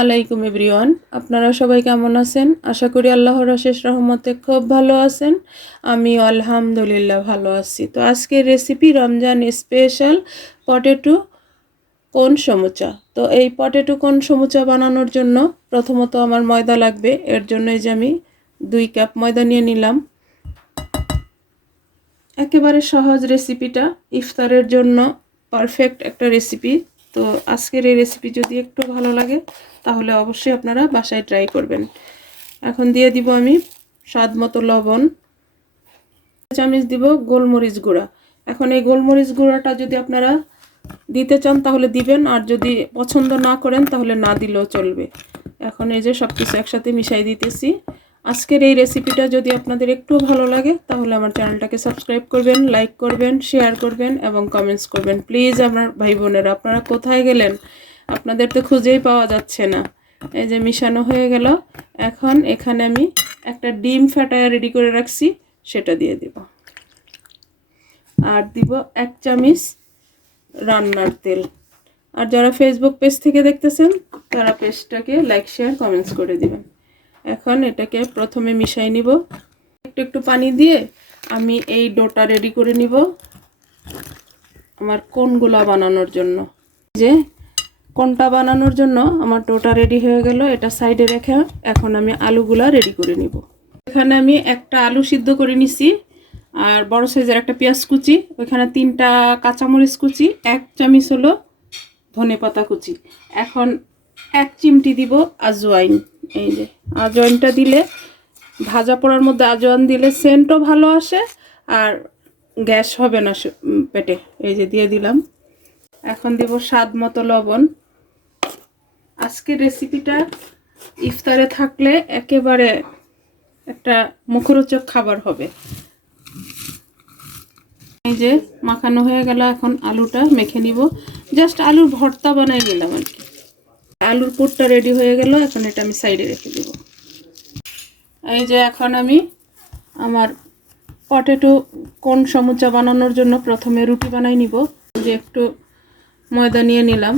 আলাইকুম এভরিওয়ান, আপনারা সবাই কেমন আছেন? আশা করি আল্লাহর অশেষ রহমতে খুব ভালো আছেন। আমি আলহামদুলিল্লাহ ভালো আছি। তো আজকের রেসিপি রমজান স্পেশাল পটেটো কোন সমুচা। তো এই পটেটো কোন সমুচা বানানোর জন্য প্রথমত আমার ময়দা লাগবে। এর জন্য এই যে আমি 2 কাপ ময়দা নিয়ে নিলাম। একেবারে সহজ রেসিপিটা, ইফতারের জন্য পারফেক্ট একটা রেসিপি। তো আজকের এই রেসিপি যদি একটু ভালো লাগে তাহলে অবশ্যই আপনারা বাসায় ট্রাই করবেন। এখন দিয়ে দিব আমি স্বাদ মতো লবণ, চামচ দিব গোলমরিচ গুঁড়া। এখন এই গোলমরিচ গুঁড়াটা যদি আপনারা দিতে চান তাহলে দিবেন, আর যদি পছন্দ না করেন তাহলে না দিলেও চলবে। এখন এই যে সব কিছু একসাথে মিশাই দিতেছি। আজকের এই রেসিপিটা যদি আপনাদের একটু ভালো লাগে তাহলে আমার চ্যানেলটাকে সাবস্ক্রাইব করবেন, লাইক করবেন, শেয়ার করবেন এবং কমেন্টস করবেন প্লিজ। আমার ভাই বোনেরা, আপনারা কোথায় গেলেন? আপনাদের তো খুঁজেই পাওয়া যাচ্ছে না। এই যে মিশানো হয়ে গেল। এখন এখানে আমি একটা ডিম ফাটায় রেডি করে রাখছি, সেটা দিয়ে দিব। আর দিব 1 চামচ রান্নার তেল। আর যারা ফেসবুক পেজ থেকে দেখতেছেন তারা পেজটাকে লাইক, শেয়ার, কমেন্টস করে দিবেন। এখন এটাকে প্রথমে মিশাই নিব। একটু পানি দিয়ে আমি এই ডোটা রেডি করে নিব আমার কোনগুলা বানানোর জন্য। যে কোনটা বানানোর জন্য আমার ডোটা রেডি হয়ে গেল, এটা সাইডে রেখে এখন আমি আলুগুলা রেডি করে নিব। এখানে আমি একটা আলু সিদ্ধ করে নিছি, আর বড় সাইজের একটা পেঁয়াজ কুচি, ওইখানে 3টা কাঁচামরিচ কুচি, 1 চামচ হলো ধনেপাতা কুচি। এখন 1 চিমটি দিব আজওয়াইন। এই যে আজওয়াইনটা দিলে, ভাজা পোড়ার মধ্যে আজওয়াইন দিলে সেন্টও ভালো আসে আর গ্যাস হবে না পেটে। এই যে দিয়ে দিলাম। এখন দিব স্বাদ মতো লবণ। আজকের রেসিপিটা ইফতারে থাকলে একেবারে একটা মুখরোচক খাবার হবে। এই যে মাখানো হয়ে গেল। এখন আলুটা মেখে নিব। জাস্ট আলুর ভর্তা বানাই নিলাম আর কি। আলুর পুরটা রেডি হয়ে গেল। এখন এটা আমি সাইডে রেখে দেব। এই যে এখন আমি আমার পটেটো কোন সমুচা বানানোর জন্য প্রথমে রুটি বানাই নিব। যে একটু ময়দা নিয়ে নিলাম।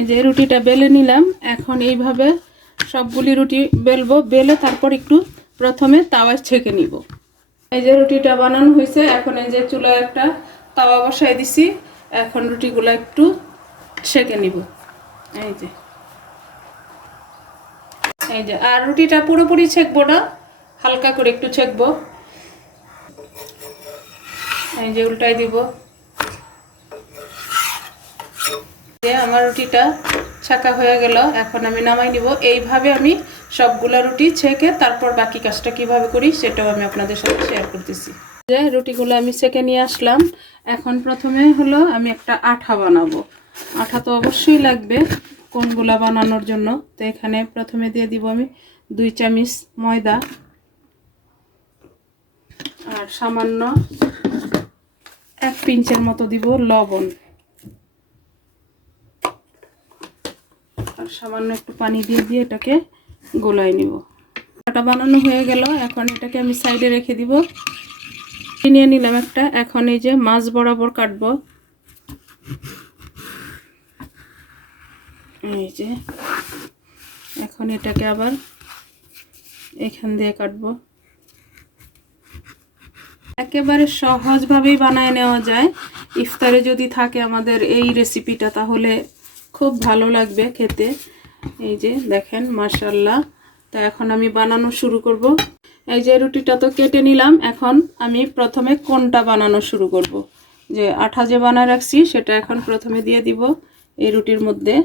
এই যে রুটিটা বেলে নিলাম। এখন এইভাবে সবগুলি রুটি বেলবো। বেলে তারপর একটু প্রথমে তাওয়ায় ছেঁকে নিব। এই যে রুটিটা বানানো হয়েছে। এখন এই যে চুলায় একটা তাওয়া বসাই দিছি। এখন রুটিগুলো একটু সেঁকে নিব। এই যে আর রুটিটা পুরোপুরি ছেঁকবো না, হালকা করে একটু ছেঁকবো। এই যে উল্টাই দিব। আমার রুটিটা ছাকা হয়ে গেল। এখন আমি নামাই নিব। এইভাবে আমি সবগুলা রুটি ছেঁকে তারপর বাকি কাজটা কিভাবে করি সেটাও আমি আপনাদের সাথে শেয়ার করতেছি। যে রুটিগুলো আমি ছেঁকে নিয়ে আসলাম। এখন প্রথমে হলো আমি একটা আঠা বানাবো। আঠা তো অবশ্যই লাগবে কোনগুলা বানানোর জন্য। তো এখানে প্রথমে দিয়ে দিব আমি 2 চামচ ময়দা, আর সামান্য 1 পিঞ্চের মতো দিব লবণ, আর সামান্য একটু পানি দিয়ে এটাকে গোলাই নিব। আটা বানানো হয়ে গেল। এখন এটাকে আমি সাইডে রেখে দিব। নিয়ে নিলাম একটা। এখন এই যে মাছ বরাবর কাটবো। এই যে এখন এটাকে আবার এখান দিয়ে কাটবো। একেবারে সহজভাবেই বানায় নেওয়া যায়। ইফতারে যদি থাকে আমাদের এই রেসিপিটা তাহলে খুব ভালো লাগবে খেতে। এই যে দেখেন মাশাআল্লাহ। তো এখন আমি বানানো শুরু করব। এই যে রুটিটা তো কেটে নিলাম। এখন আমি প্রথমে কোনটা বানানো শুরু করব। যে আঠা যে বানায় রাখছি সেটা এখন প্রথমে দিয়ে দিব এই রুটির মধ্যে।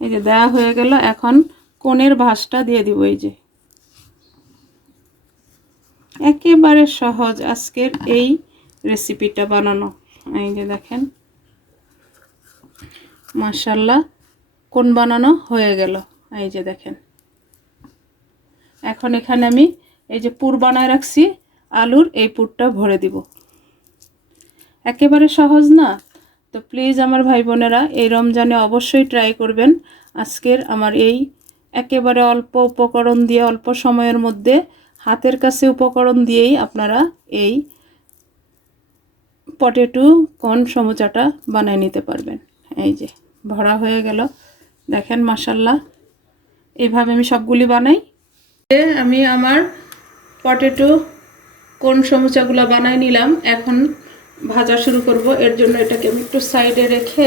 এই যে দেওয়া হয়ে গেল। এখন কোণের ভাঁজটা দিয়ে দিব। এই যে একেবারে সহজ আজকের এই রেসিপিটা বানানো। এই যে দেখেন মাশাআল্লাহ কোণ বানানো হয়ে গেল। এই যে দেখেন। এখন এখানে আমি এই যে পুর বানায় রাখছি আলুর, এই পুরটা ভরে দিব। একেবারে সহজ না? তো প্লিজ আমার ভাই বোনেরা এই রমজানে অবশ্যই ট্রাই করবেন। আজকের আমার এই একেবারে অল্প উপকরণ দিয়ে, অল্প সময়ের মধ্যে হাতের কাছে উপকরণ দিয়েই আপনারা এই পটেটো কর্ন সমুচাটা বানিয়ে নিতে পারবেন। এই যে ভরা হয়ে গেল, দেখেন মাশাল্লাহ। এইভাবে আমি সবগুলি বানাই। আমি আমার পটেটো কর্ন সমুচাগুলো বানাই নিলাম। এখন ভাজা শুরু করব। এর জন্য এটাকে আমি একটু সাইডে রেখে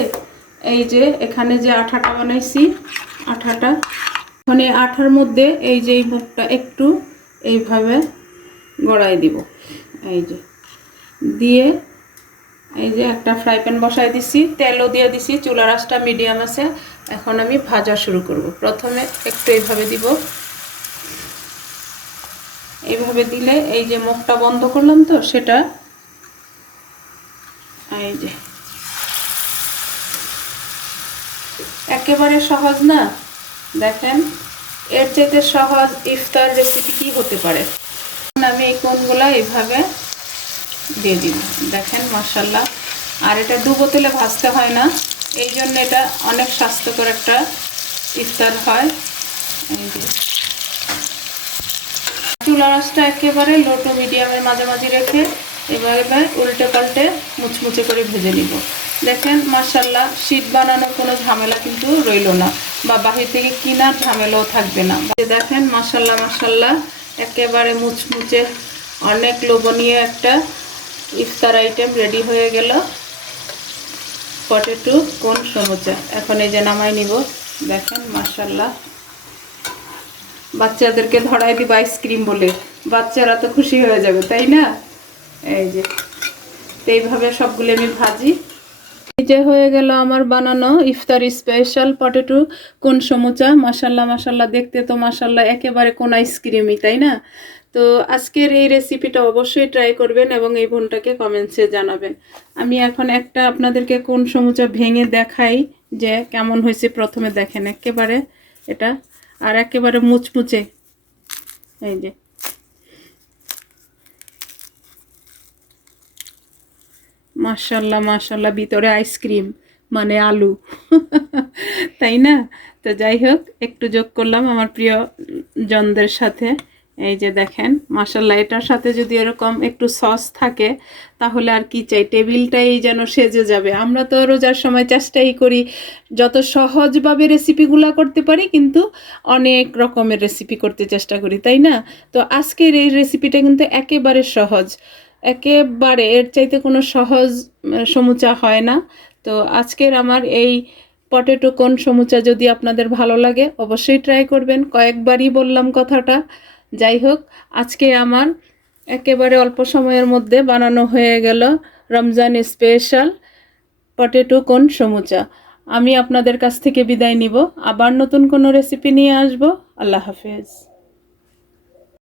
এই যে এখানে যে আঠাটা বানাইছি, আঠাটা মানে আঠার মধ্যে এই যে এই মুখটা একটু এইভাবে গড়াই দিব। এই যে দিয়ে এই যে একটা ফ্রাই প্যান বসাই দিছি, তেলও দিয়ে দিছি, চুলার আঁচটা মিডিয়াম আছে। এখন আমি ভাজা শুরু করব। প্রথমে একটু এইভাবে দিব, এইভাবে দিলে এই যে মুখটা বন্ধ করলাম তো সেটা এই যে একেবারে সহজ না, দেখেন এর চাইতে সহজ ইফতার রেসিপি কি হতে পারে। আমি এই কোনগুলা এইভাবে দিয়ে দিব, দেখেন মাশাল্লাহ। আর এটা ডুবো তেলে ভাজতে হয় না, এই জন্য এটা অনেক স্বাস্থ্যকর একটা ইফতার হয়। এই যে চুলার আঁচটা একেবারে লো টু মিডিয়ামের মাঝামাঝি রেখে এভাবে উল্টে পাল্টে মুচমুচে করে ভেজে নিব। দেখেন মাশাল্লাহ, শীত বানানোর কোনো ঝামেলা কিন্তু রইল না, বা বাহির থেকে কেনার ঝামেলাও থাকবে না। দেখেন মাশাল্লাহ মাশাল্লাহ, একেবারে মুচমুচে অনেক লোভনীয় একটা ইফতার আইটেম রেডি হয়ে গেল, পটেটো কর্ন সমুচা। এখন এই যে নামাই নিব। দেখেন মাশাল্লাহ, বাচ্চাদেরকে ধরাই দিব আইসক্রিম বলে, বাচ্চারা তো খুশি হয়ে যাবে, তাই না? এই যে এইভাবে সবগুলো আমি ভাজি। এই যে হয়ে গেল আমার বানানো ইফতার স্পেশাল পটেটো কর্ন সমুচা। মাশাল্লাহ মাশাল্লাহ, দেখতে তো মাশাল্লাহ একেবারে কোন আইসক্রিমই, তাই না? তো আজকের এই রেসিপিটা অবশ্যই ট্রাই করবেন এবং এই বোনটাকে কমেন্টসে জানাবেন। আমি এখন একটা আপনাদেরকে কর্ন সমুচা ভেঙে দেখাই যে কেমন হয়েছে। প্রথমে দেখেন একেবারে এটা, আর একেবারে মুচমুচে। এই যে মাশাল্লাহ মাশাল্লাহ, ভিতরে আইসক্রিম মানে আলু তাই না? তো যাই হোক, একটু যোগ করলাম আমার প্রিয় জনদের সাথে। এই যে দেখেন মাশাল্লাহ, এটার সাথে যদি এরকম একটু সস থাকে তাহলে আর কি চাই, টেবিলটাই যেন সেজে যাবে। আমরা তো রোজার সময় চেষ্টাই করি যত সহজভাবে রেসিপিগুলো করতে পারি, কিন্তু অনেক রকমের রেসিপি করতে চেষ্টা করি, তাই না? তো আজকের এই রেসিপিটা কিন্তু একেবারে সহজ, একেবারে এর চাইতে কোনো সহজ সমুচা হয় না। তো আজকের আমার এই পটেটো কর্ন সমুচা যদি আপনাদের ভালো লাগে অবশ্যই ট্রাই করবেন। কয়েকবারই বললাম কথাটা। যাই হোক, আজকে আমার একেবারে অল্প সময়ের মধ্যে বানানো হয়ে গেল Ramzan special potato corn samosa. আমি আপনাদের কাছ থেকে বিদায় নিব, আবার নতুন কোনো রেসিপি নিয়ে আসব। আল্লাহ হাফেজ।